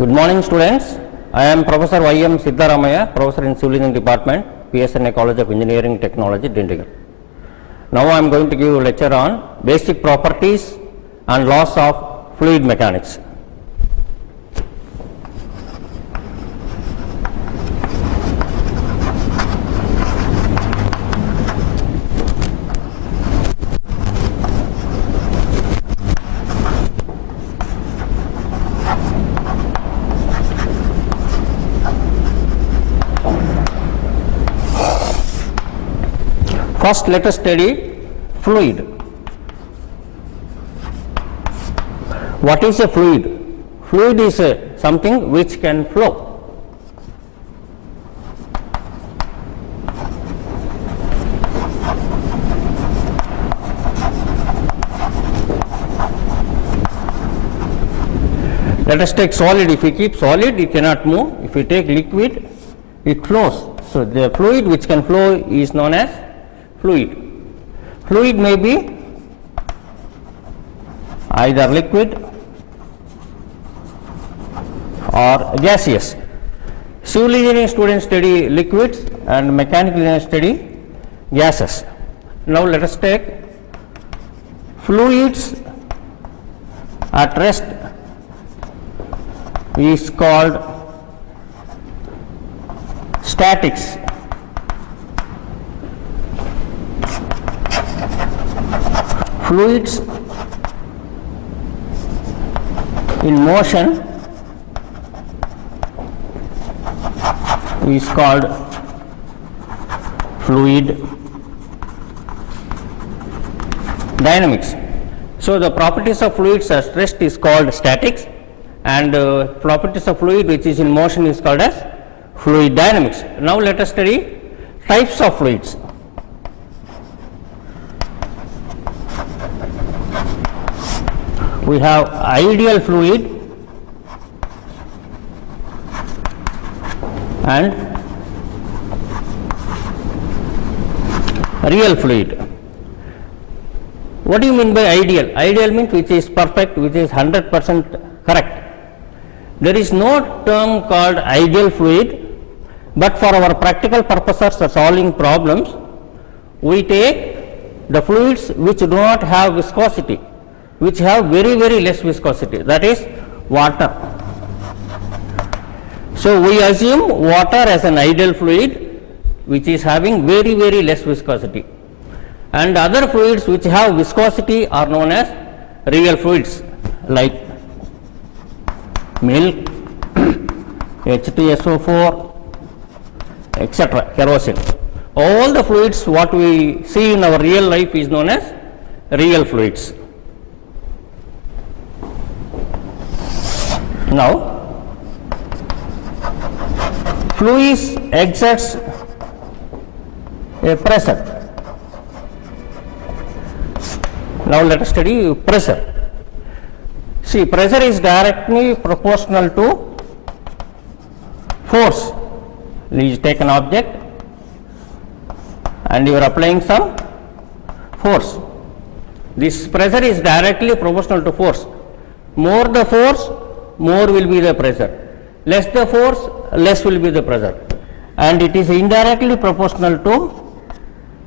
Good morning, students. I am Professor Y.M. Siddharamaya, Professor in Civil Engineering Department, PSNA College of Engineering Technology, Dindigul. Now I am going to give a lecture on basic properties and laws of fluid mechanics. First, let us study fluid. What is a fluid? Fluid is something which can flow. Let us take solid. If we keep solid, it cannot move. If we take liquid, it flows. So the fluid which can flow is known as fluid. Fluid may be either liquid or gaseous. Civil engineering students study liquids and mechanical engineers study gases. Now let us take fluids at rest is called statics. Fluids in motion is called fluid dynamics. So the properties of fluids at rest is called statics, and properties of fluid which is in motion is called as fluid dynamics. Now let us study types of fluids. We have ideal fluid and real fluid. What do you mean by ideal? Ideal means which is perfect, which is 100% correct. There is no term called ideal fluid, but for our practical purposes for solving problems, we take the fluids which do not have viscosity, which have very less viscosity, that is water. So we assume water as an ideal fluid which is having very less viscosity, and other fluids which have viscosity are known as real fluids like milk, H2SO4, etc., kerosene. All the fluids what we see in our real life is known as real fluids. Now, fluid exerts a pressure. Now let us study pressure. See, pressure is directly proportional to force. You take an object and you are applying some force. This pressure is directly proportional to force. More the force, more will be the pressure. Less the force, less will be the pressure. And it is indirectly proportional to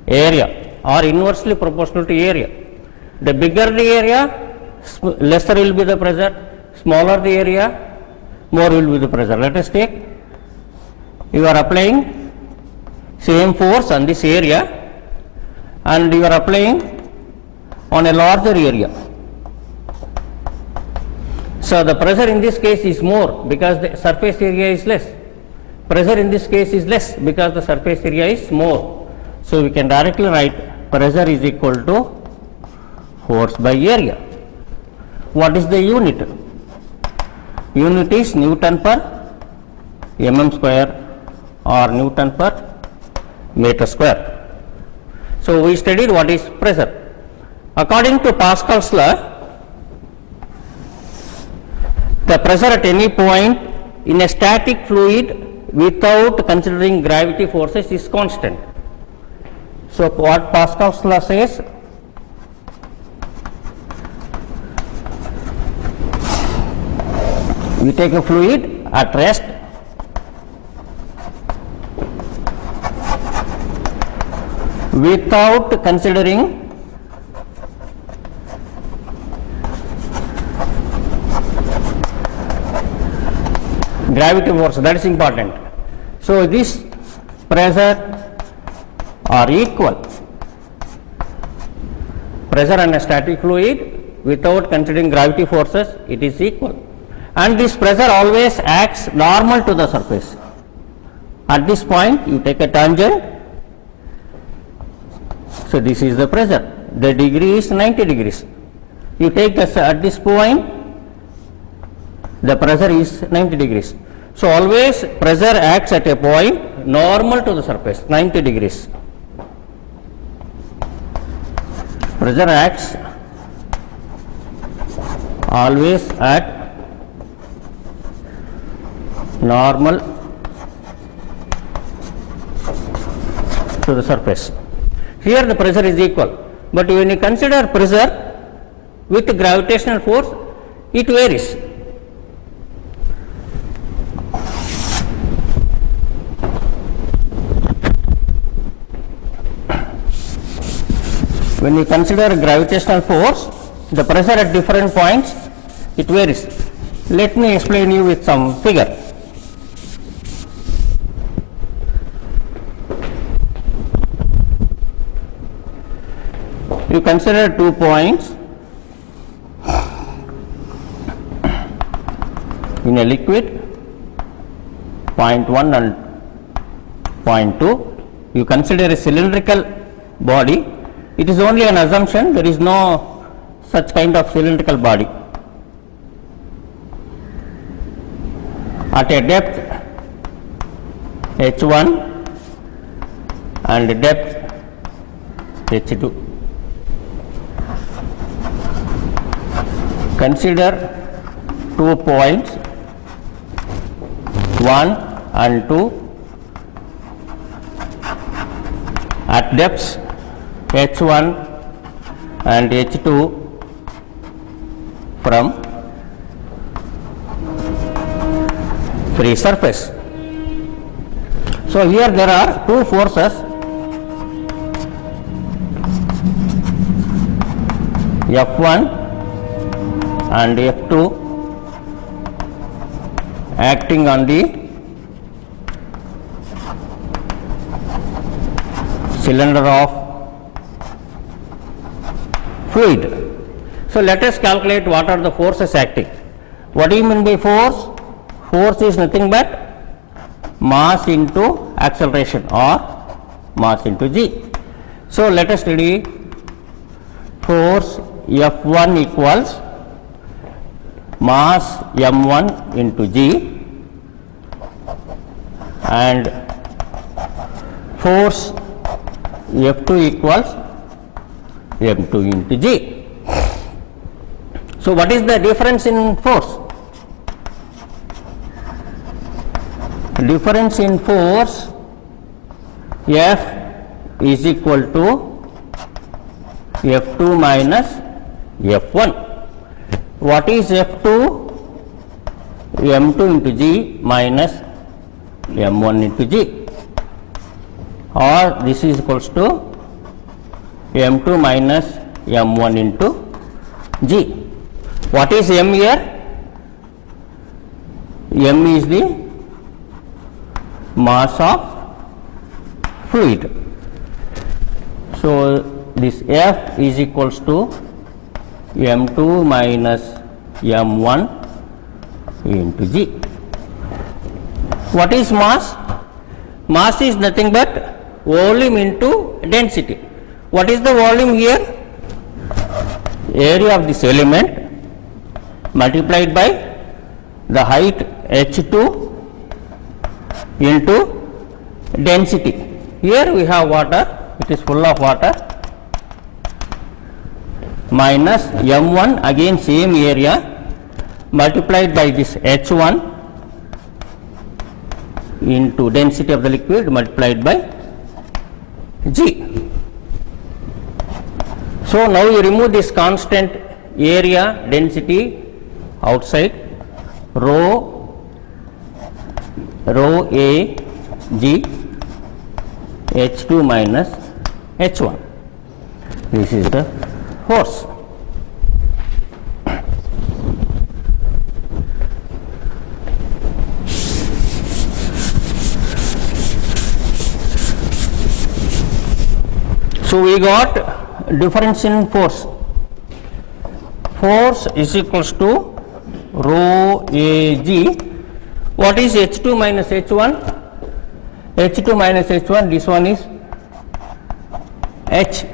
area or inversely proportional to area. The bigger the area, lesser will be the pressure. Smaller the area, more will be the pressure. Let us take, you are applying same force on this area and you are applying on a larger area. So the pressure in this case is more because the surface area is less. Pressure in this case is less because the surface area is more. So we can directly write pressure is equal to force by area. What is the unit? Unit is Newton per mm square or Newton per meter square. So we studied what is pressure. According to Pascal's law, the pressure at any point in a static fluid without considering gravity forces is constant. So what Pascal's law says, You take a fluid at rest, without considering gravity force, that is important. So this pressure are equal. Pressure on a static fluid without considering gravity forces, it is equal, and this pressure always acts normal to the surface. At this point you take a tangent, so this is the pressure, the degree is 90 degrees. You take this at this point, the pressure is 90 degrees. So always pressure acts at a point normal to the surface, 90 degrees. Pressure acts always at normal to the surface. Here the pressure is equal, but when you consider pressure with gravitational force, it varies. When you consider gravitational force, the pressure at different points, it varies. Let me explain you with some figure. You consider 2 points in a liquid, point 1 and point 2. You consider a cylindrical body. It is only an assumption, there is no such kind of cylindrical body. At a depth h1 and depth h2. Consider 2 points 1 and 2 at depths h1 and h2 from free surface. So here there are two forces, F1 and F2 acting on the cylinder of fluid. So let us calculate what are the forces acting. What do you mean by force? Force is nothing but mass into acceleration or mass into g. So let us study force F1 equals mass m1 into g and force F2 equals m2 into g. So what is the difference in force? Difference in force, F is equal to F2 minus F1. What is F2? M2 into G minus M1 into G, or this is equals to M2 minus M1 into G. What is M here? M is the mass of fluid. So this F is equals to M2 minus M1 into G. What is mass? Mass is nothing but volume into density. What is the volume here? Area of this element multiplied by the height h2 into density. Here we have water, it is full of water, minus m1, again same area, multiplied by this h1 into density of the liquid multiplied by g. So now you remove this constant area density outside rho A G H2 minus H1. This is the force. So we got difference in force. Force is equals to rho Ag. What is H2 minus H1? H2 minus H1, this one is H.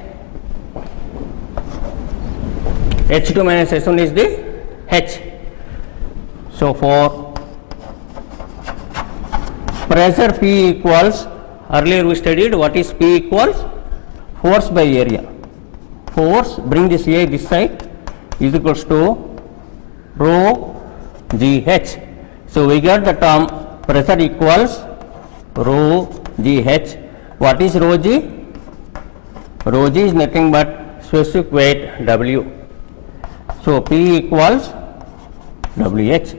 H2 minus H1 is the H. So for pressure P equals, earlier we studied what is P equals? Force by area. Force, bring this A this side, is equals to rho GH. So we got the term pressure equals rho GH. What is rho G? Rho G is nothing but specific weight W. So P equals WH.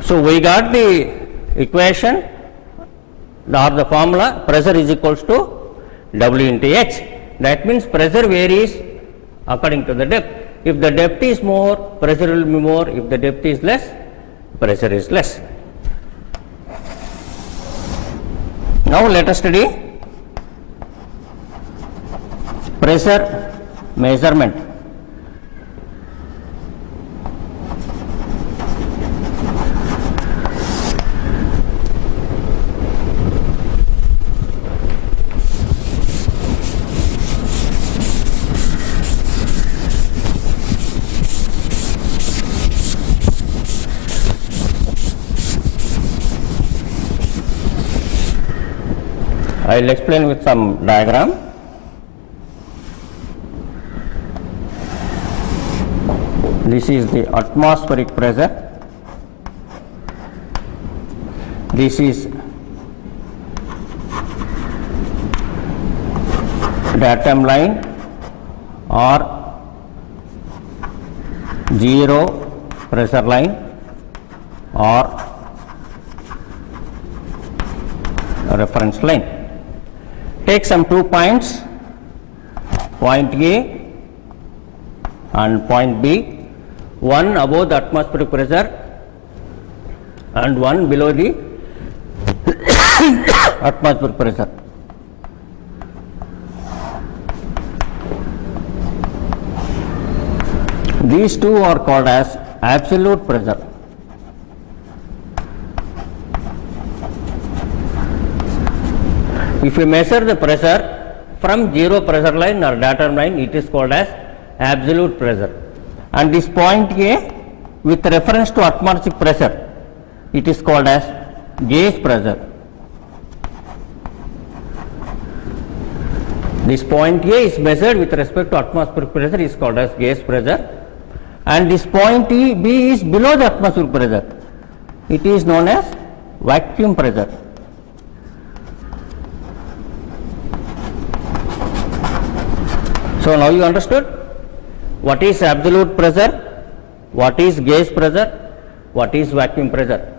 So we got the equation or the formula, pressure is equals to W into H. That means pressure varies according to the depth. If the depth is more, pressure will be more. If the depth is less, pressure is less. Now let us study pressure measurement. I will explain with some diagram. This is the atmospheric pressure. This is datum line or zero pressure line or reference line. Take some 2 points, point A and point B, one above the atmospheric pressure and one below the atmospheric pressure. These two are called as absolute pressure. If we measure the pressure from zero pressure line or datum line, it is called as absolute pressure. And this point A with reference to atmospheric pressure, it is called as gauge pressure. This point A is measured with respect to atmospheric pressure, is called as gauge pressure. And this point B is below the atmospheric pressure, it is known as vacuum pressure. So now you understood what is absolute pressure, what is gauge pressure, what is vacuum pressure.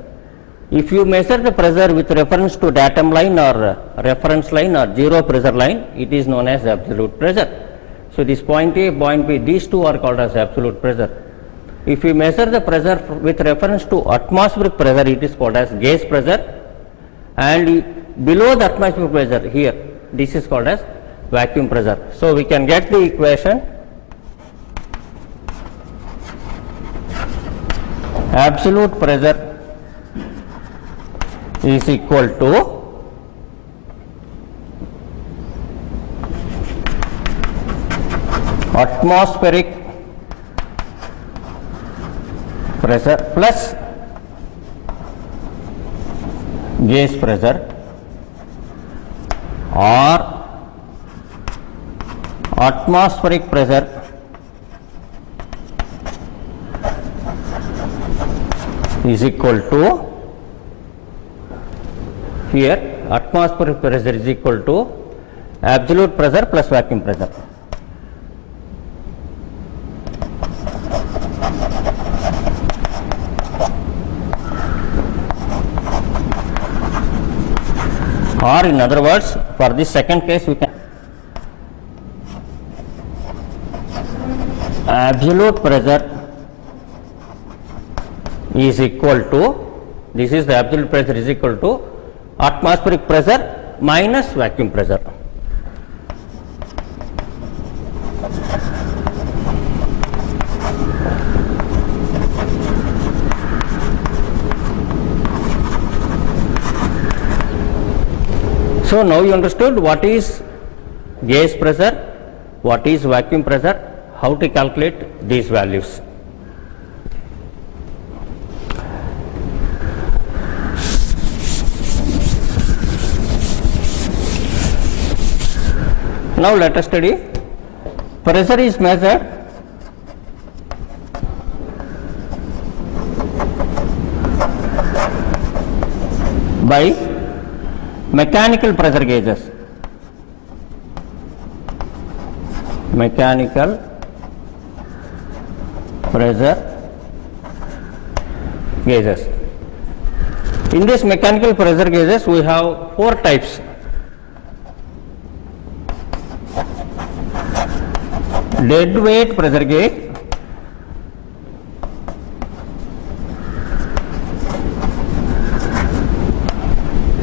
If you measure the pressure with reference to datum line or reference line or zero pressure line, it is known as absolute pressure. So this point A, point B, these two are called as absolute pressure. If you measure the pressure with reference to atmospheric pressure, it is called as gauge pressure, and below the atmospheric pressure here, this is called as vacuum pressure. So we can get the equation absolute pressure is equal to atmospheric pressure plus gauge pressure or atmospheric pressure is equal to, here atmospheric pressure is equal to absolute pressure plus vacuum pressure. or in other words, for this second case we can absolute pressure is equal to, this is the absolute pressure is equal to atmospheric pressure minus vacuum pressure. So now you understood what is gas pressure, what is vacuum pressure, how to calculate these values. Now let us study. Pressure is measured by mechanical pressure gauges. Mechanical pressure gauges. In this mechanical pressure gauges we have four types. Dead weight pressure gauge,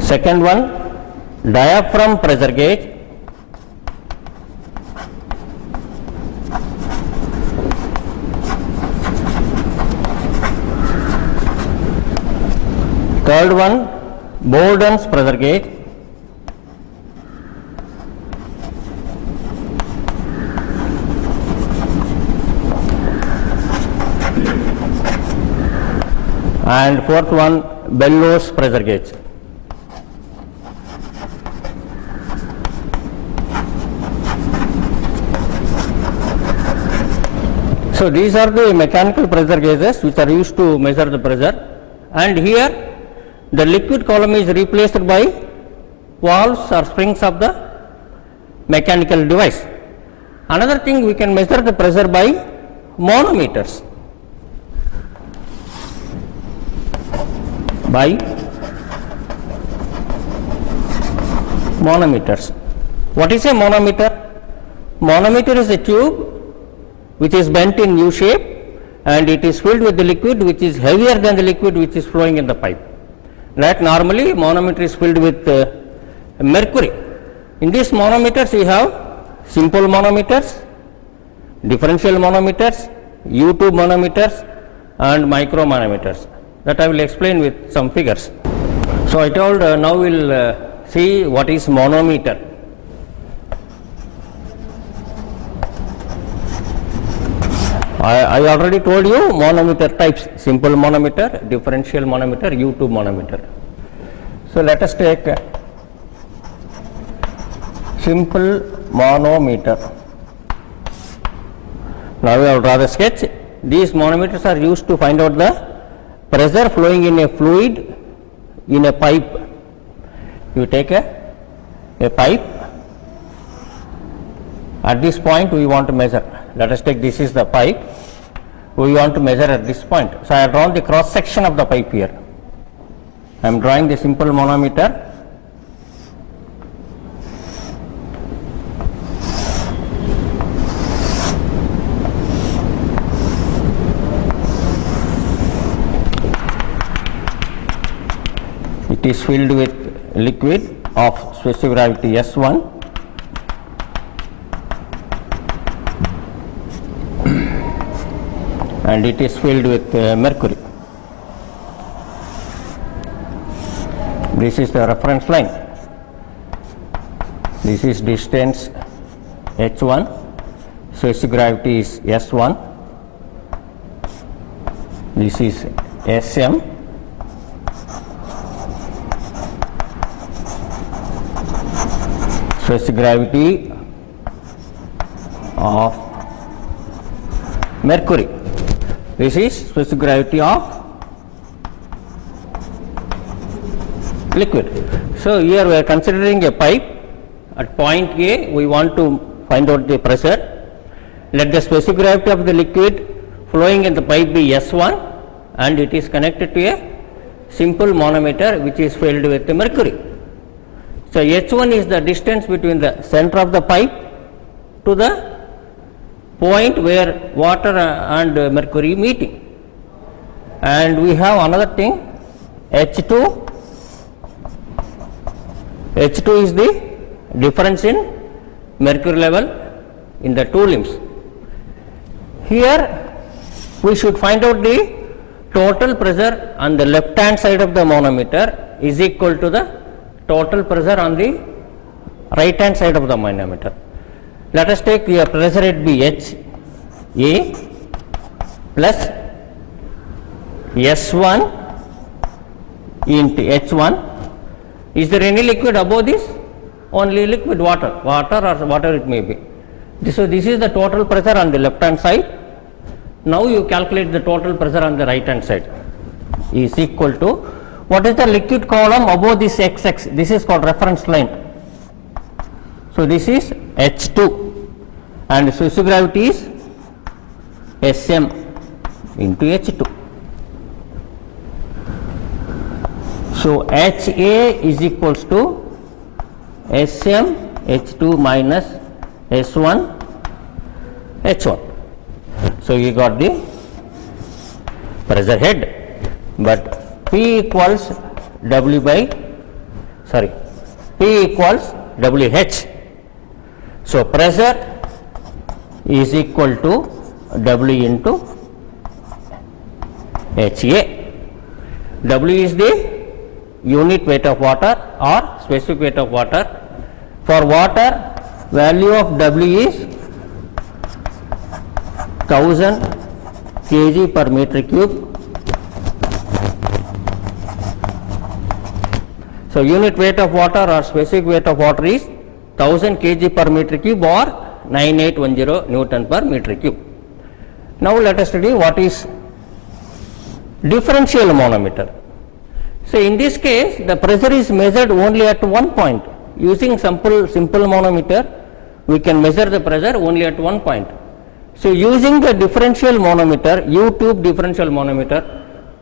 second one diaphragm pressure gauge, third one Bourdon's pressure gauge, and fourth one Bellows pressure gauge. So these are the mechanical pressure gauges which are used to measure the pressure, and here the liquid column is replaced by valves or springs of the mechanical device. Another thing, we can measure the pressure by manometers. By manometers. What is a manometer? Manometer is a tube which is bent in U shape and it is filled with the liquid which is heavier than the liquid which is flowing in the pipe. That normally manometer is filled with mercury. In these manometers we have simple manometers, differential manometers, U-tube manometers and micro manometers. That I will explain with some figures. So I told now we will see what is manometer. I already told you manometer types: simple manometer, differential manometer, U-tube manometer. So let us take simple manometer. Now we will draw the sketch. These manometers are used to find out the pressure flowing in a fluid in a pipe. You take a pipe. At this point we want to measure. Let us take this is the pipe. We want to measure at this point. So I have drawn the cross section of the pipe here. I am drawing the simple manometer. It is filled with liquid of specific gravity S1. And it is filled with mercury. This is the reference line. This is distance H1, specific gravity is S1. This is SM. Specific gravity of mercury. This is specific gravity of liquid. So here we are considering a pipe. At point A we want to find out the pressure. Let the specific gravity of the liquid flowing in the pipe be S1 and it is connected to a simple manometer which is filled with the mercury. So H1 is the distance between the center of the pipe to the point where water and mercury meeting. And we have another thing, H2. H2 is the difference in mercury level in the two limbs. Here we should find out the total pressure on the left hand side of the manometer is equal to the total pressure on the right hand side of the manometer. Let us take your pressure at B, H A plus S1 into H1. Is there any liquid above this? Only liquid water or whatever it may be. So this is the total pressure on the left hand side. Now you calculate the total pressure on the right hand side is equal to, what is the liquid column above this XX? This is called reference line. So this is H2 and Swiss gravity is SM into H2. So HA is equals to SM H2 minus S1 H1. So you got the pressure head, but P equals P equals WH. So pressure is equal to W into HA. W is the unit weight of water or specific weight of water. For water, value of W is 1000 kg per meter cube. So unit weight of water or specific weight of water is 1000 kg per meter cube or 9810 Newton per meter cube. Now let us study what is differential manometer. So in this case, the pressure is measured only at one point. Using simple manometer, we can measure the pressure only at one point. So using the differential manometer, U-tube differential manometer,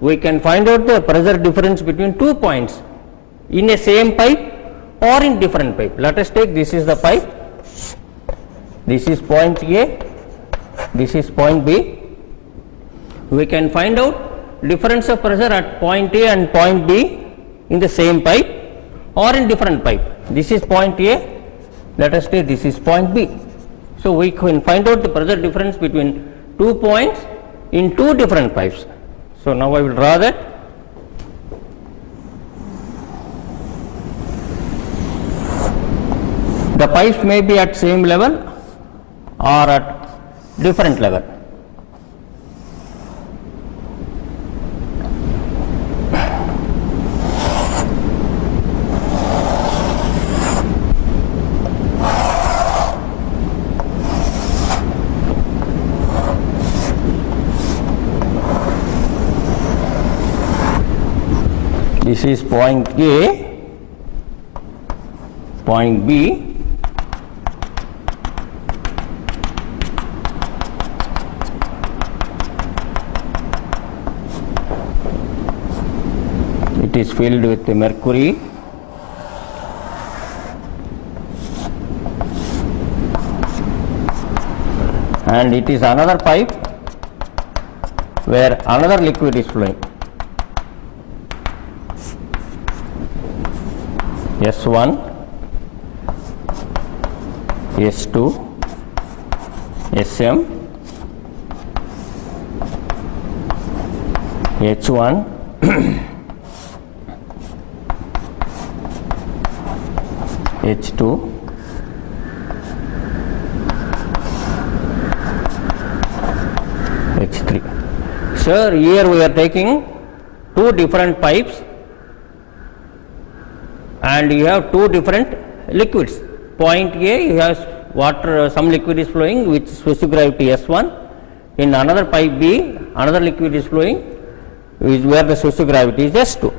we can find out the pressure difference between 2 points in a same pipe or in different pipe. Let us take, this is the pipe, this is point A, this is point B. We can find out difference of pressure at point A and point B in the same pipe or in different pipe. This is point A, let us say this is point B. So we can find out the pressure difference between 2 points in 2 different pipes. So now I will draw that. The pipes may be at same level or at different level. This is point A, point B, it is filled with the mercury, and it is another pipe where another liquid is flowing. S1, S2, SM, H1, H2, H3. Sir, here we are taking 2 different pipes and you have 2 different liquids. Point A, you have water, some liquid is flowing which specific gravity S1. In another pipe B, another liquid is flowing where the specific gravity is S2.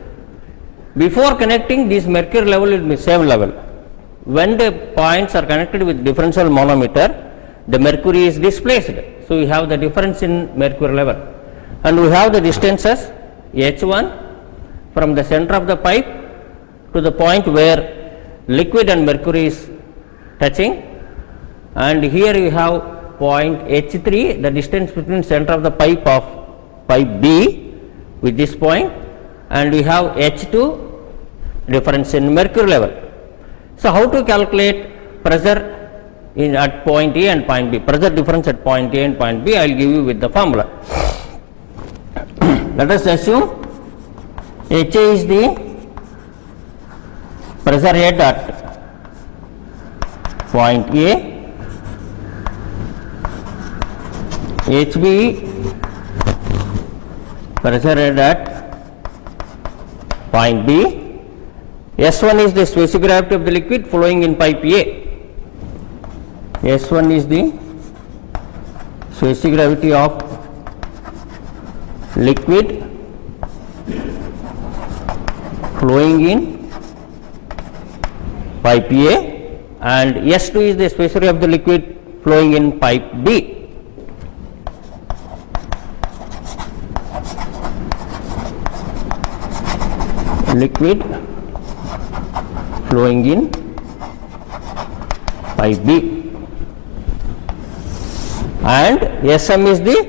Before connecting, this mercury level will be same level. When the points are connected with differential manometer, the mercury is displaced. So we have the difference in mercury level. And we have the distances H1 from the center of the pipe to the point where liquid and mercury is touching, and here you have point H3, the distance between center of the pipe of pipe B with this point, and we have H2, difference in mercury level. So, how to calculate pressure in at point A and point B, pressure difference at point A and point B, I will give you with the formula. Let us assume HA is the pressure head at point A, HB pressure head at point B, S1 is the specific gravity of the liquid flowing in pipe A. S1 is the specific gravity of liquid flowing in pipe A, and S2 is the specific gravity of the liquid flowing in pipe B. Liquid flowing in pipe B, and SM is the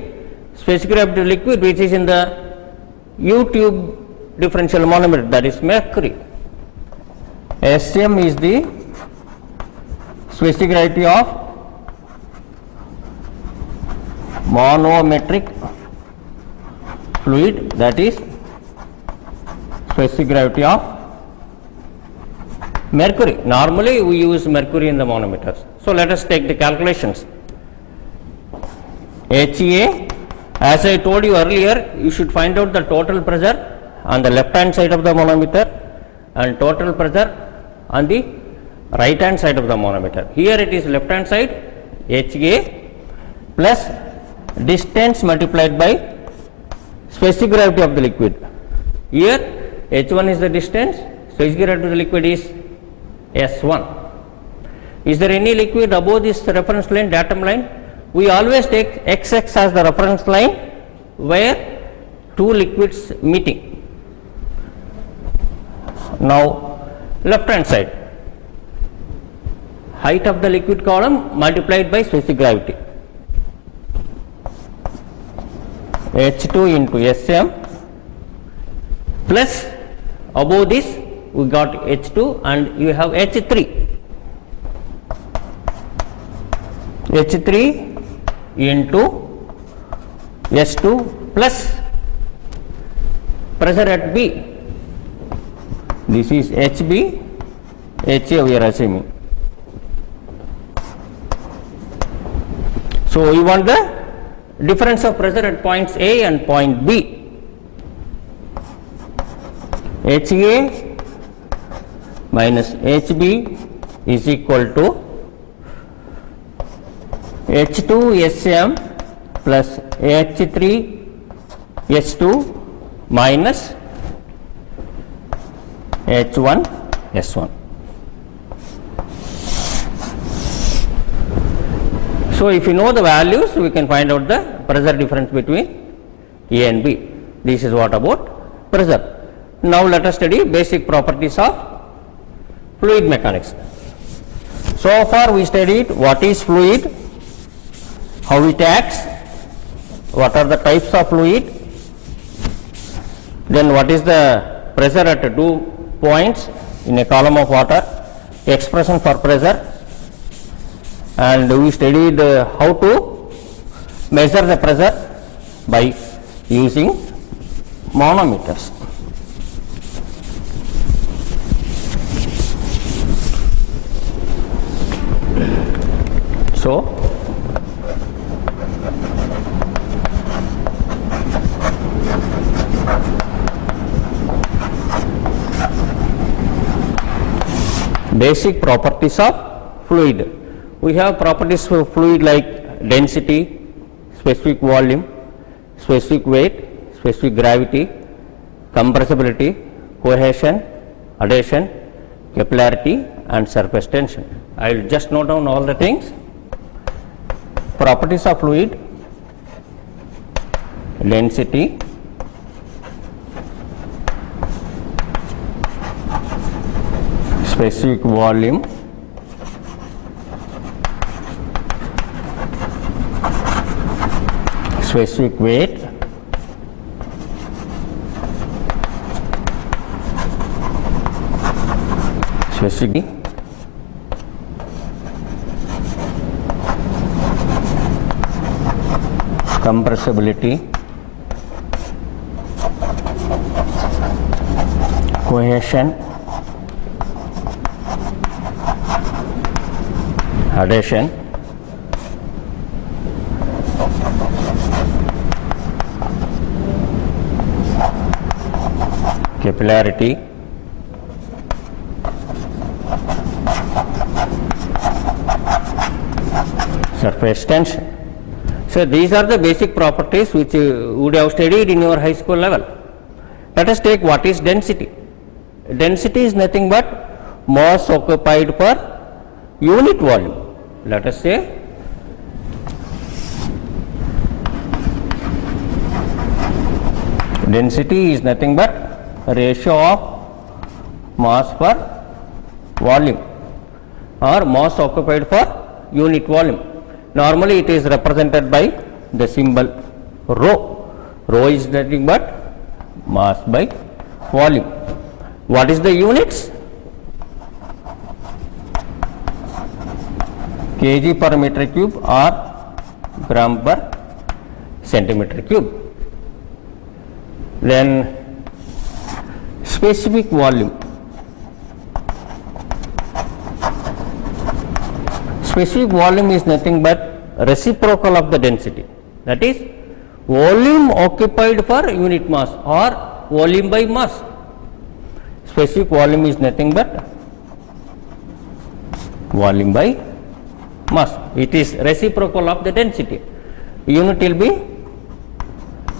specific gravity of liquid which is in the U-tube differential manometer, that is mercury. SM is the specific gravity of manometric fluid, that is specific gravity of mercury. Normally we use mercury in the manometers. So, let us take the calculations. HA, as I told you earlier, you should find out the total pressure on the left hand side of the manometer and total pressure on the right hand side of the manometer. Here it is left hand side, HA plus distance multiplied by specific gravity of the liquid. Here H1 is the distance, specific gravity of the liquid is S1. Is there any liquid above this reference line, datum line? We always take XX as the reference line where two liquids meeting. Now, left hand side, height of the liquid column multiplied by specific gravity, H2 into SM plus above this we got H2 and you have H3. H3 into S2 plus pressure at B. This is HB, HA we are assuming. So, we want the difference of pressure at points A and point B. HA minus HB is equal to H2 SM plus H3 S2 minus H1 S1. So, if you know the values, we can find out the pressure difference between A and B. This is what about pressure. Now, let us study basic properties of fluid mechanics. So far we studied what is fluid, how it acts, what are the types of fluid, then what is the pressure at 2 points in a column of water, expression for pressure, and we studied how to measure the pressure by using manometers. So, basic properties of fluid. We have properties for fluid like density, specific volume, specific weight, specific gravity, compressibility, cohesion, adhesion, capillarity and surface tension. I will just note down all the things. Properties of fluid: density, specific volume specific weight specific compressibility, cohesion, adhesion, capillarity, surface tension. So these are the basic properties which you would have studied in your high school level. Let us take what is density. Density is nothing but mass occupied per unit volume. Let us say density is nothing but ratio of mass per volume or mass occupied per unit volume. Normally it is represented by the symbol rho. Rho is nothing but mass by volume. What is the units? Kg per meter cube or gram per centimeter cube. Then specific volume. Specific volume is nothing but reciprocal of the density, that is volume occupied per unit mass or volume by mass. Specific volume is nothing but volume by mass. It is reciprocal of the density. Unit will be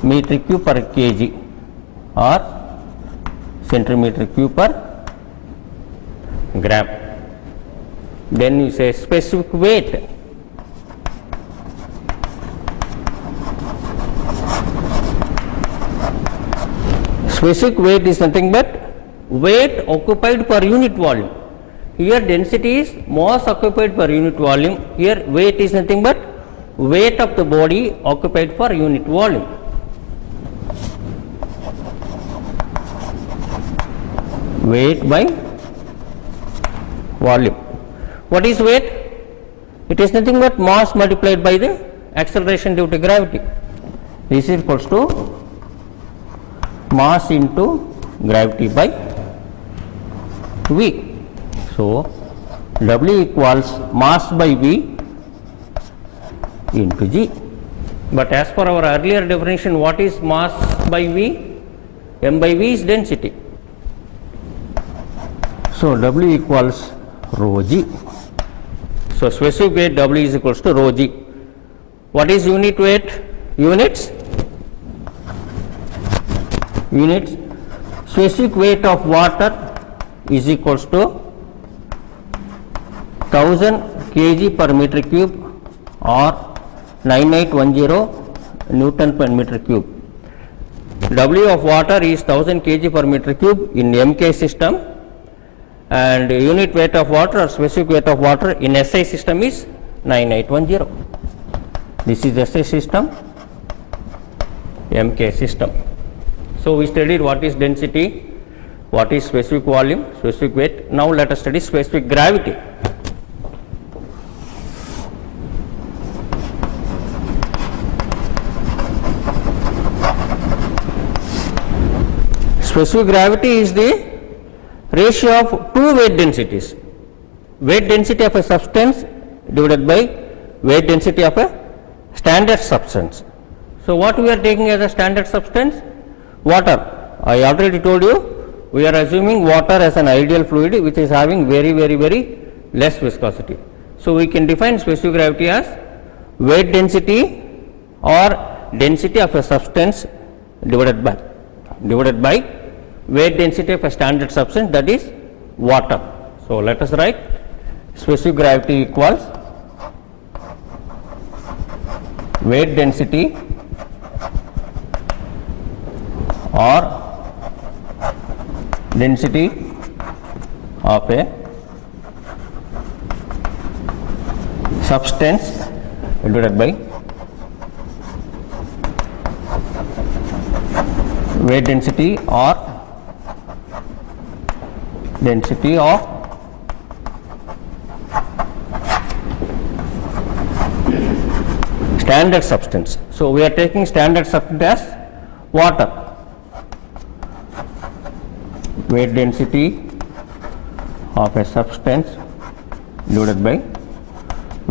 meter cube per kg or centimeter cube per gram. Then you say specific weight. Specific weight is nothing but weight occupied per unit volume. Here density is mass occupied per unit volume. Here weight is nothing but weight of the body occupied per unit volume. Weight by volume. What is weight? It is nothing but mass multiplied by the acceleration due to gravity. This is equals to mass into gravity by V. So W equals mass by V into G. But as per our earlier definition, what is mass by V? M by V is density. So W equals rho G. So specific weight W is equals to rho G. What is unit weight? Units. Units. Specific weight of water is equals to 1000 kg per meter cube or 9810 Newton per meter cube. W of water is 1000 kg per meter cube in MK system, and unit weight of water or specific weight of water in SI system is 9810. This is SI system, MK system. So we studied what is density, what is specific volume, specific weight. Now let us study specific gravity. Specific gravity is the ratio of two weight densities. Weight density of a substance divided by weight density of a standard substance. So what we are taking as a standard substance? Water. I already told you, we are assuming water as an ideal fluid which is having very less viscosity. So we can define specific gravity as weight density or density of a substance divided by weight density of a standard substance, that is water. So let us write specific gravity equals weight density or density of a substance divided by weight density or density of standard substance. So we are taking standard substance as water. Weight density of a substance divided by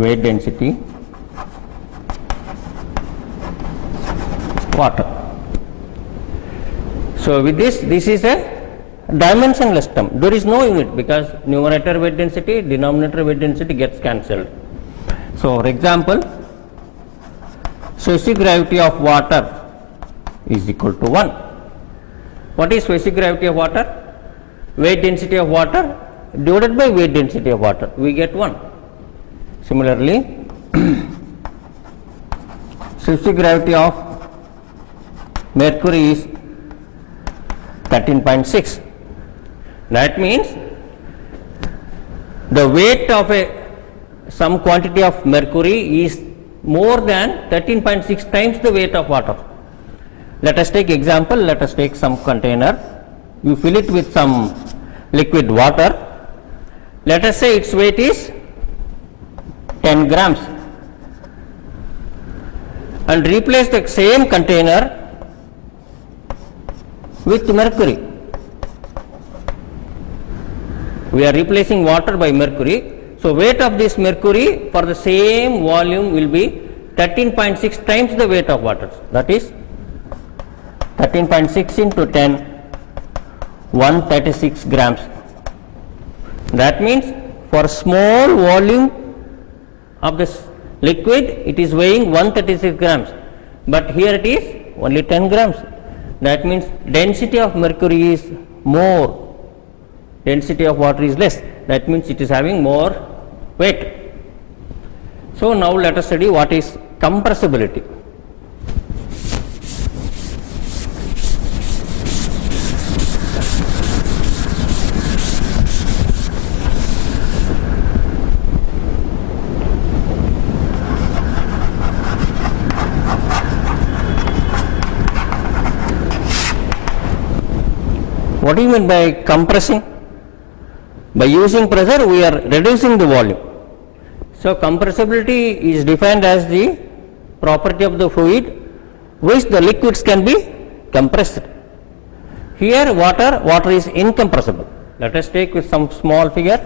weight density water. So with this is a dimensionless term. There is no unit because numerator weight density, denominator weight density gets cancelled. So for example, specific gravity of water is equal to 1. What is specific gravity of water? Weight density of water divided by weight density of water, we get 1. Similarly, specific gravity of mercury is 13.6. That means the weight of some quantity of mercury is more than 13.6 times the weight of water. Let us take example, let us take some container, you fill it with some liquid water, let us say its weight is 10 grams, and replace the same container with mercury. We are replacing water by mercury. So weight of this mercury for the same volume will be 13.6 times the weight of water. That is 13.6 into 10, 136 grams. That means for small volume of this liquid it is weighing 136 grams, but here it is only 10 grams. That means density of mercury is more, density of water is less. That means it is having more weight. So now let us study what is compressibility. What do you mean by compressing? By using pressure we are reducing the volume. So compressibility is defined as the property of the fluid which the liquids can be compressed. Here water is incompressible. Let us take with some small figure.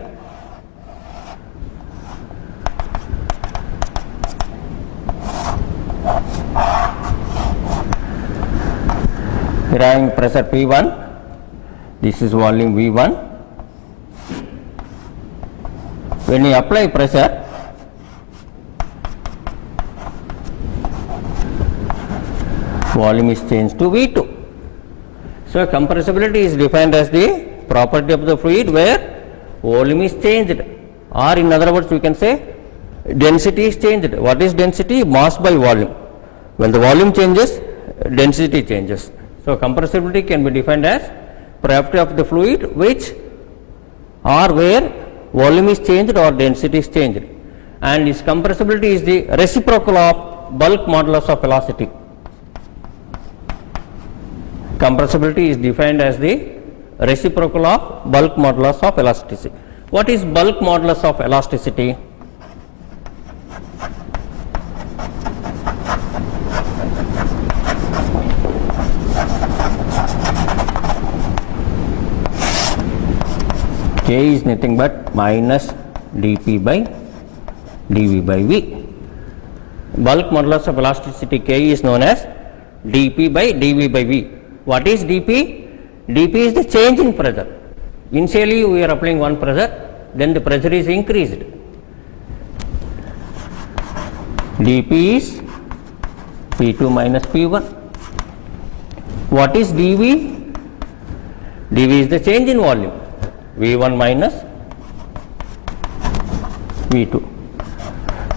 Here I am pressure P1, this is volume V1. When you apply pressure, volume is changed to V2. So compressibility is defined as the property of the fluid where volume is changed, or in other words we can say density is changed. What is density? Mass by volume. When the volume changes, density changes. So compressibility can be defined as property of the fluid which or where volume is changed or density is changed, and its compressibility is the reciprocal of bulk modulus of velocity. Compressibility is defined as the reciprocal of bulk modulus of elasticity. What is bulk modulus of elasticity? K is nothing but minus dP by dV by V. Bulk modulus of elasticity K is known as dP by dV by V. What is dP? dP is the change in pressure. Initially we are applying one pressure, then the pressure is increased. dP is P2 minus P1. What is dV? dV is the change in volume, V1 minus V2.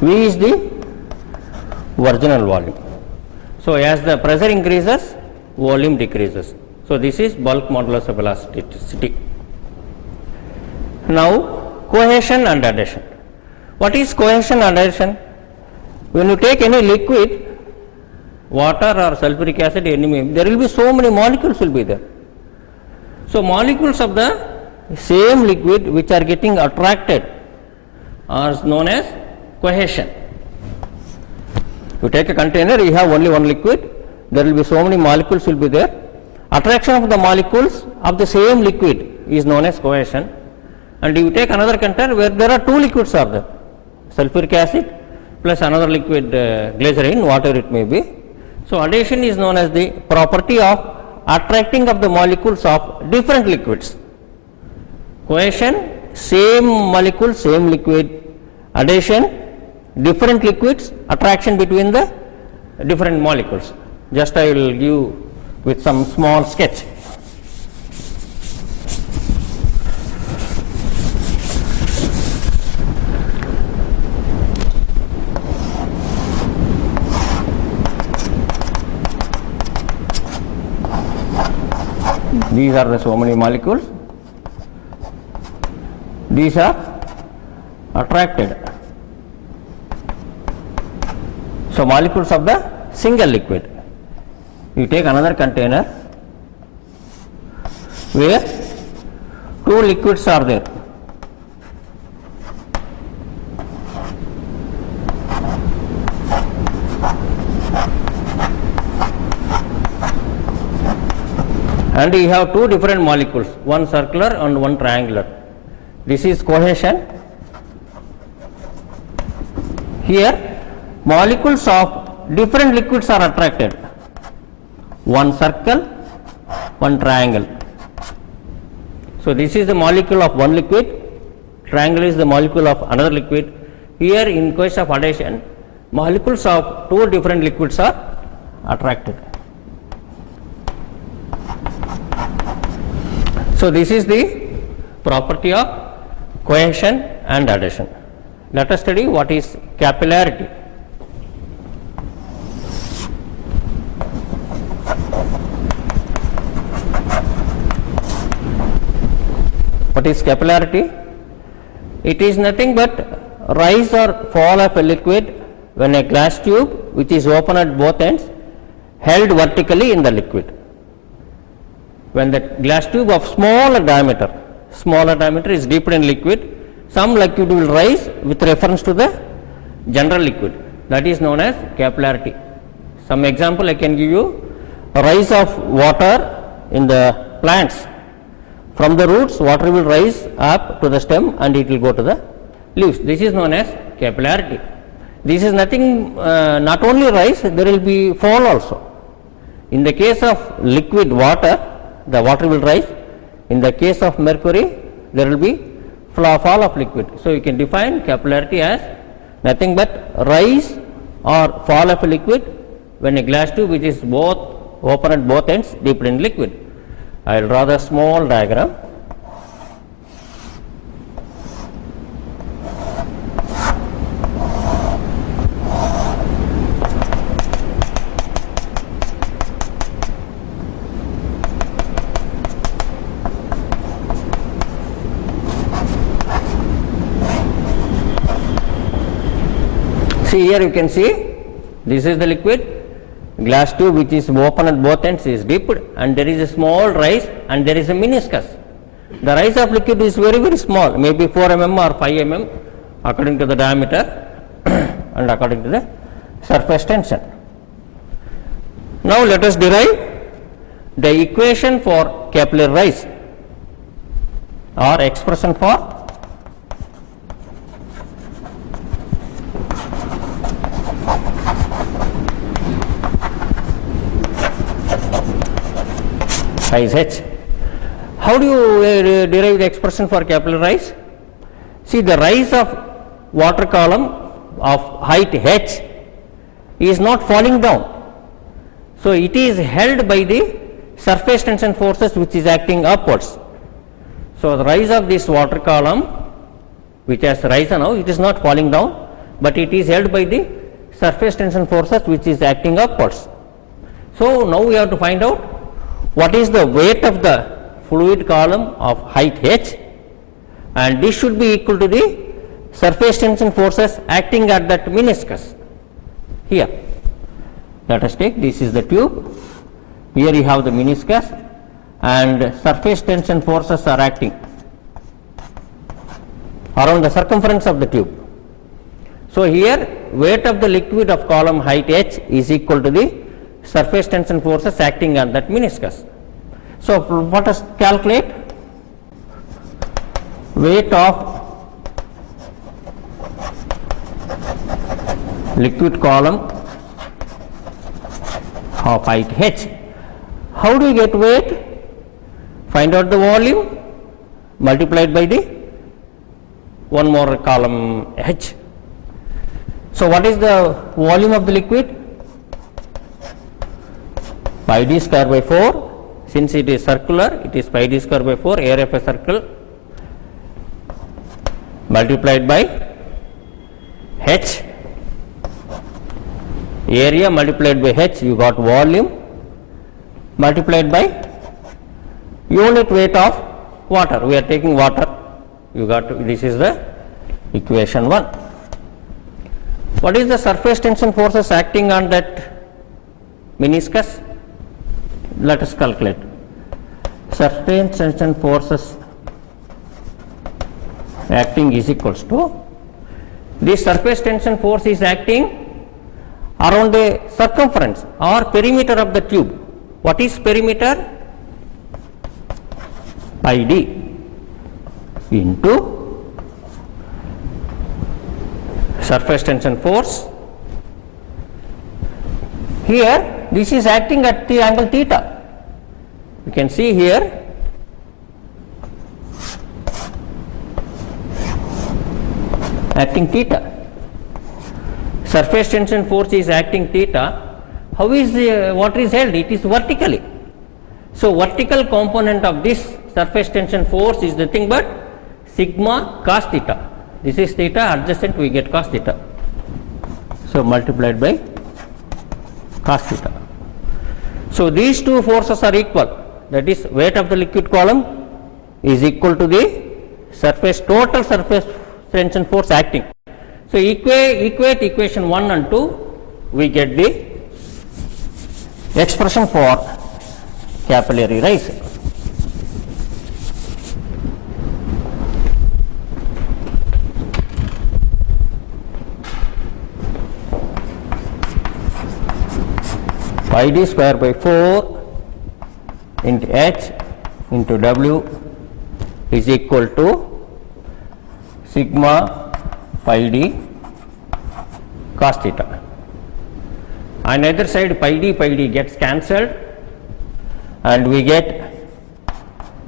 V is the original volume. So as the pressure increases, volume decreases. So this is bulk modulus of elasticity. Now cohesion and adhesion. What is cohesion and adhesion? When you take any liquid, water or sulfuric acid, there will be so many molecules will be there. So molecules of the same liquid which are getting attracted are known as cohesion. You take a container, you have only one liquid, there will be so many molecules will be there. Attraction of the molecules of the same liquid is known as cohesion. And you take another container where there are two liquids are there, sulfuric acid plus another liquid glycerin, whatever it may be. So adhesion is known as the property of attracting of the molecules of different liquids. Cohesion, same molecule, same liquid. Adhesion, different liquids, attraction between the different molecules. Just I will give with some small sketch. These are the so many molecules. These are attracted. So molecules of the single liquid. You take another container where two liquids are there. And you have two different molecules, one circular and one triangular. This is cohesion. Here molecules of different liquids are attracted. One circle, one triangle. So this is the molecule of one liquid, triangle is the molecule of another liquid. Here in case of adhesion, molecules of two different liquids are attracted. So this is the property of cohesion and adhesion. Let us study what is capillarity. What is capillarity? It is nothing but rise or fall of a liquid when a glass tube which is open at both ends held vertically in the liquid. When the glass tube of smaller diameter is dipped in liquid, some liquid will rise with reference to the general liquid. That is known as capillarity. Some example I can give you: a rise of water in the plants. From the roots, water will rise up to the stem and it will go to the leaves. This is known as capillarity. This is nothing, not only rise, there will be fall also. In the case of liquid water, the water will rise. In the case of mercury, there will be fall of liquid. So you can define capillarity as nothing but rise or fall of a liquid when a glass tube which is both open at both ends dipped in liquid. I will draw the small diagram. See, here you can see this is the liquid. Glass tube which is open at both ends is dipped and there is a small rise and there is a meniscus. The rise of liquid is very, very small, maybe 4 mm or 5 mm according to the diameter and according to the surface tension. Now let us derive the equation for capillary rise or expression for rise H. How do you derive the expression for capillary rise? See, the rise of water column of height H is not falling down. So it is held by the surface tension forces which is acting upwards. So the rise of this water column which has risen now, it is not falling down, but it is held by the surface tension forces which is acting upwards. So now we have to find out what is the weight of the fluid column of height H, and this should be equal to the surface tension forces acting at that meniscus. Here, let us take, this is the tube, here you have the meniscus and surface tension forces are acting around the circumference of the tube. So here weight of the liquid of column height h is equal to the surface tension forces acting on that meniscus. So let us calculate weight of liquid column of height h. How do you get weight? Find out the volume multiplied by the one more column h. So what is the volume of the liquid? Pi d square by 4. Since it is circular, it is pi d square by 4, area of a circle, multiplied by h. Area multiplied by h, you got volume, multiplied by unit weight of water. We are taking water. You got to, this is the equation 1. What is the surface tension forces acting on that meniscus? Let us calculate. Surface tension forces acting is equals to, this surface tension force is acting around the circumference or perimeter of the tube. What is perimeter? Pi d into surface tension force. Here this is acting at the angle theta. You can see here acting theta. Surface tension force is acting theta. How is water is held? It is vertically. So vertical component of this surface tension force is nothing but sigma cos theta. This is theta, adjacent we get cos theta. So multiplied by cos theta. So these two forces are equal. That is, weight of the liquid column is equal to the total surface tension force acting. So equate equation 1 and 2, we get the expression for capillary rise. Pi d square by 4 into h into w is equal to sigma pi d cos theta. On either side pi d gets cancelled and we get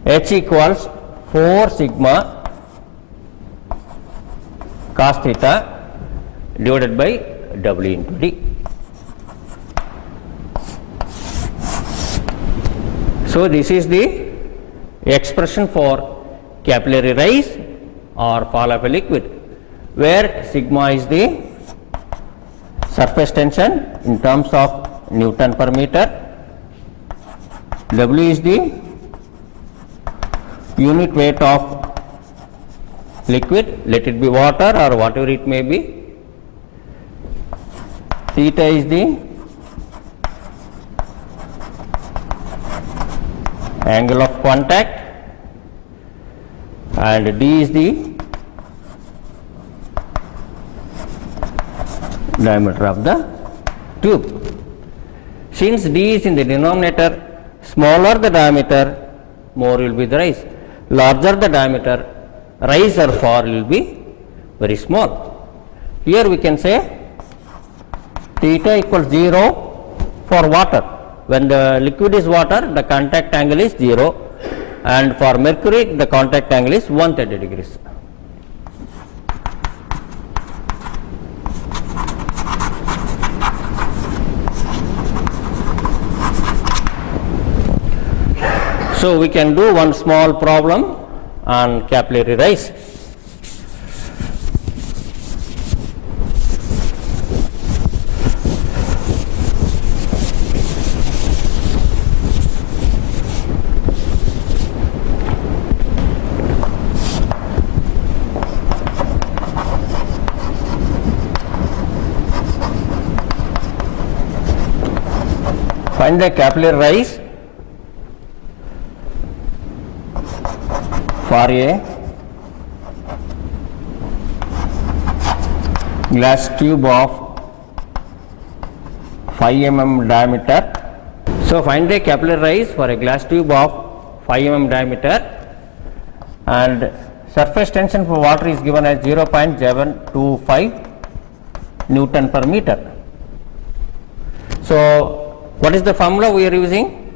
h equals 4 sigma cos theta divided by w into d. So this is the expression for capillary rise or fall of a liquid, where sigma is the surface tension in terms of Newton per meter, W is the unit weight of liquid, let it be water or whatever it may be, theta is the angle of contact, and d is the diameter of the tube. Since d is in the denominator, smaller the diameter, more will be the rise. Larger the diameter, rise or fall will be very small. Here we can say theta equals 0 for water. When the liquid is water, the contact angle is 0, and for mercury the contact angle is 130 degrees. So we can do one small problem on capillary rise. Find the capillary rise for a glass tube of 5 mm diameter. So find the capillary rise for a glass tube of 5 mm diameter, and surface tension for water is given as 0.725 Newton per meter. So what is the formula we are using?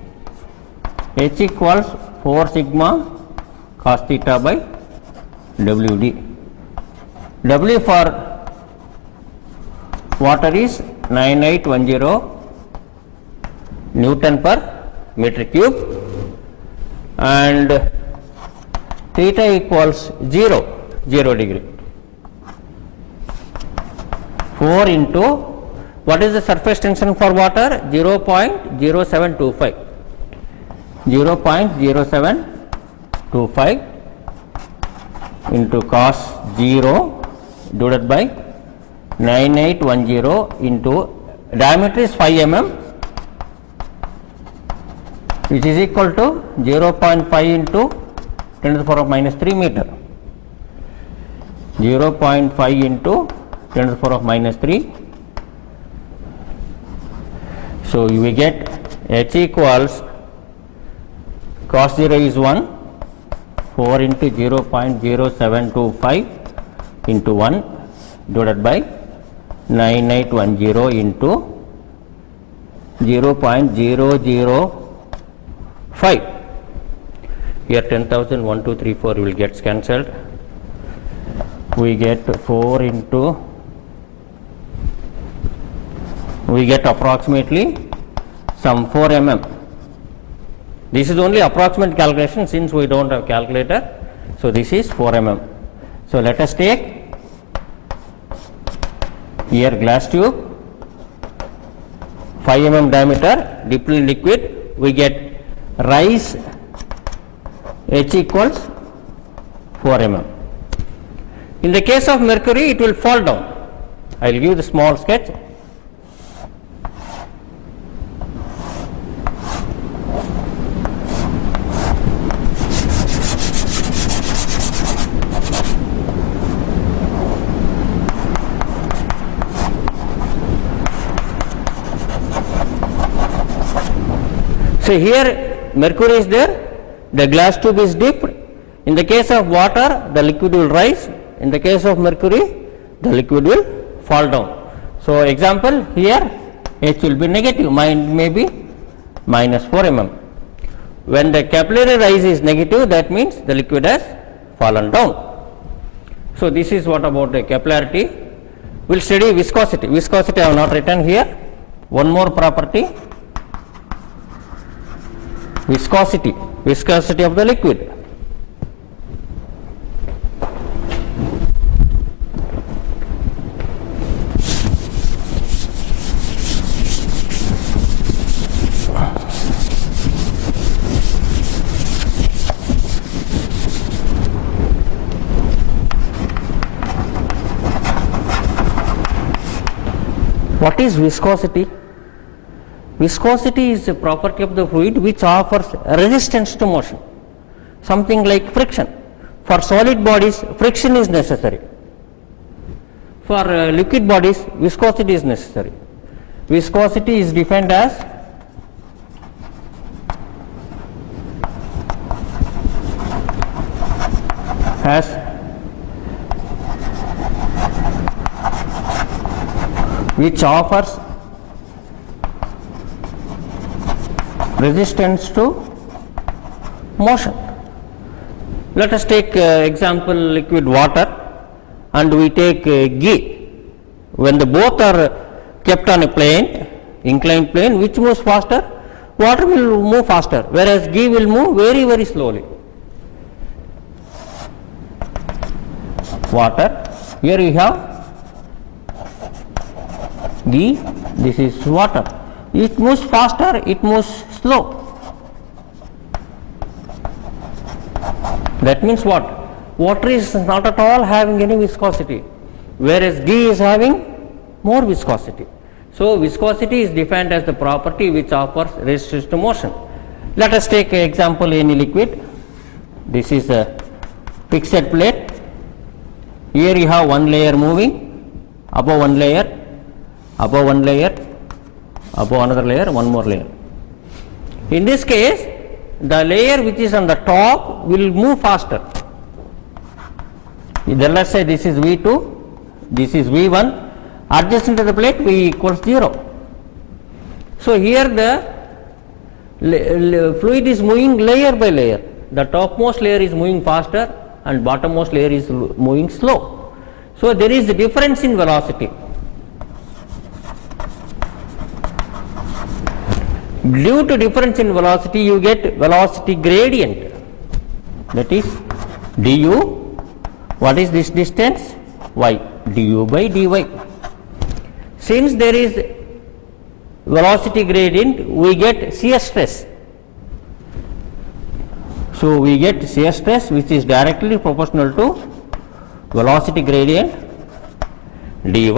H equals 4 sigma cos theta by WD. W for water is 9810 Newton per meter cube, and theta equals 0 degree. 4 into what is the surface tension for water? 0.0725. 0.0725 into cos 0 divided by 9810 into diameter is 5 mm, which is equal to 0.5 into 10 to the power of minus 3 meter. 0.5 into 10 to the power of minus 3. So we get H equals cos 0 is 1, 4 into 0.0725 into 1 divided by 9810 into 0.005. Here 10,000, 1, 2, 3, 4 will get cancelled. We get 4 into, we get approximately some 4 mm. This is only approximate calculation since we don't have calculator. So this is 4 mm. So let us take here glass tube 5 mm diameter dipped in liquid. We get rise H equals 4 mm. In the case of mercury, it will fall down. I will give the small sketch. So here mercury is there, the glass tube is dipped. In the case of water, the liquid will rise. In the case of mercury, the liquid will fall down. So example, here H will be negative, may be minus 4 mm. When the capillary rise is negative, that means the liquid has fallen down. So this is what about the capillarity. We will study viscosity. Viscosity I have not written here. One more property, viscosity of the liquid. What is viscosity? Viscosity is a property of the fluid which offers resistance to motion, something like friction. For solid bodies, friction is necessary. For liquid bodies, viscosity is necessary. Viscosity is defined as which offers resistance to motion. Let us take example liquid water, and we take ghee. When the both are kept on a plane, inclined plane, which moves faster? Water will move faster, whereas ghee will move very, very slowly. Water, here you have ghee, this is water. It moves faster, it moves slow. That means what? Water is not at all having any viscosity, whereas ghee is having more viscosity. So viscosity is defined as the property which offers resistance to motion. Let us take an example in a liquid. This is a fixed plate. Here you have one layer moving, above one layer, above one layer, above another layer, one more layer. In this case, the layer which is on the top will move faster. Then let us say this is V2, this is V1, adjacent to the plate V equals 0. So here the fluid is moving layer by layer. The topmost layer is moving faster and bottommost layer is moving slow. So there is a difference in velocity. Due to difference in velocity, you get velocity gradient, that is du. What is this distance? Y, du by dy. Since there is velocity gradient, we get shear stress. So we get shear stress which is directly proportional to velocity gradient dy.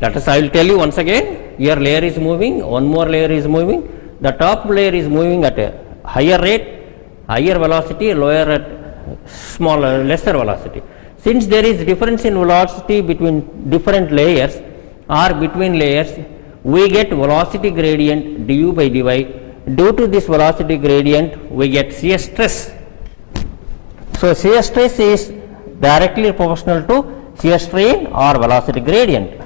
Let us, I will tell you once again. Here layer is moving, one more layer is moving. The top layer is moving at a higher rate, higher velocity, lower at smaller, lesser velocity. Since there is difference in velocity between different layers or between layers, we get velocity gradient du by dy. Due to this velocity gradient, we get shear stress. So shear stress is directly proportional to shear strain or velocity gradient.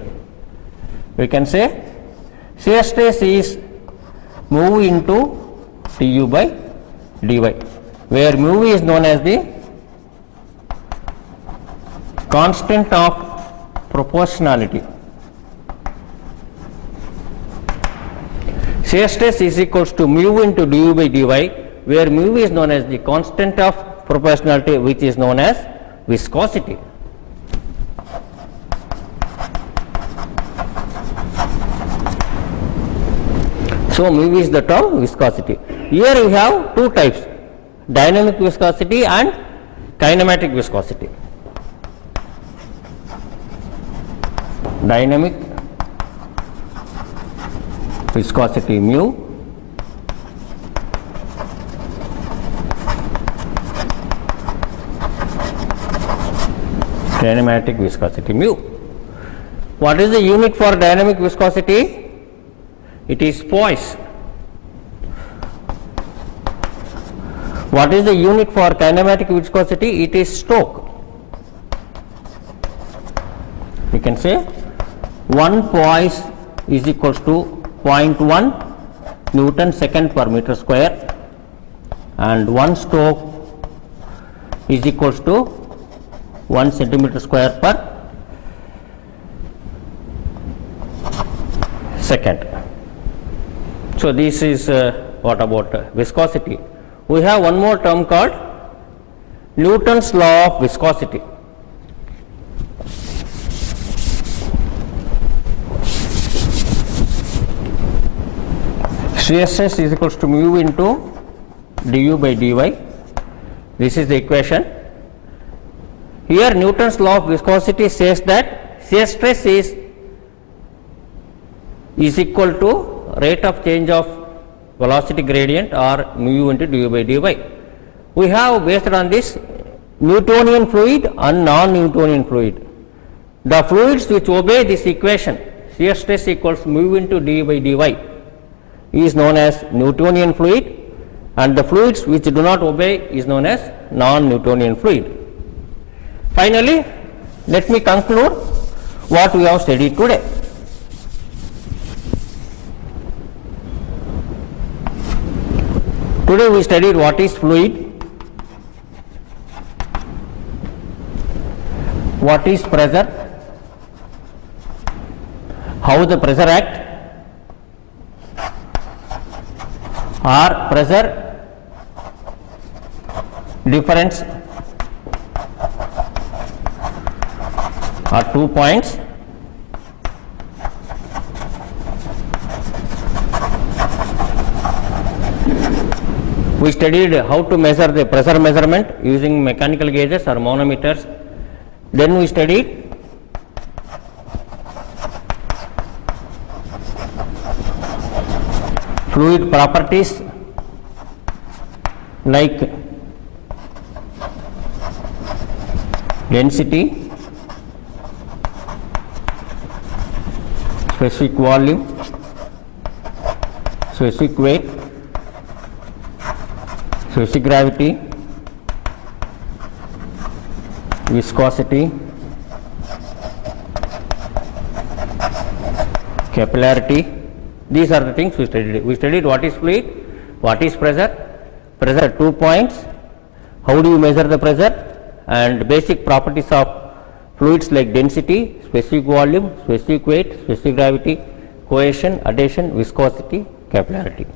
We can say shear stress is mu into du by dy, where mu is known as the constant of proportionality. Shear stress is equals to mu into du by dy, where mu is known as the constant of proportionality, which is known as viscosity. So mu is the term viscosity. Here we have two types, dynamic viscosity and kinematic viscosity. Dynamic viscosity mu, kinematic viscosity mu. What is the unit for dynamic viscosity? It is poise. What is the unit for kinematic viscosity? It is stroke. We can say 1 poise is equals to 0.1 Newton second per meter square, and 1 stroke is equals to 1 centimeter square per second. So this is what about viscosity. We have one more term called Newton's law of viscosity. Shear stress is equals to mu into du by dy. This is the equation. Here Newton's law of viscosity says that shear stress is equal to rate of change of velocity gradient or mu into du by dy. We have based on this Newtonian fluid and non-Newtonian fluid. The fluids which obey this equation, shear stress equals mu into du by dy, is known as Newtonian fluid, and the fluids which do not obey is known as non-Newtonian fluid. Finally, let me conclude what we have studied today. Today we studied what is fluid, what is pressure, how the pressure act, or pressure difference are 2 points. We studied how to measure the pressure measurement using mechanical gauges or manometers. Then we studied fluid properties like density, specific volume, specific weight, specific gravity, viscosity, capillarity. These are the things we studied. We studied what is fluid, what is pressure, pressure at 2 points, how do you measure the pressure, and basic properties of fluids like density, specific volume, specific weight, specific gravity, cohesion, adhesion, viscosity, capillarity.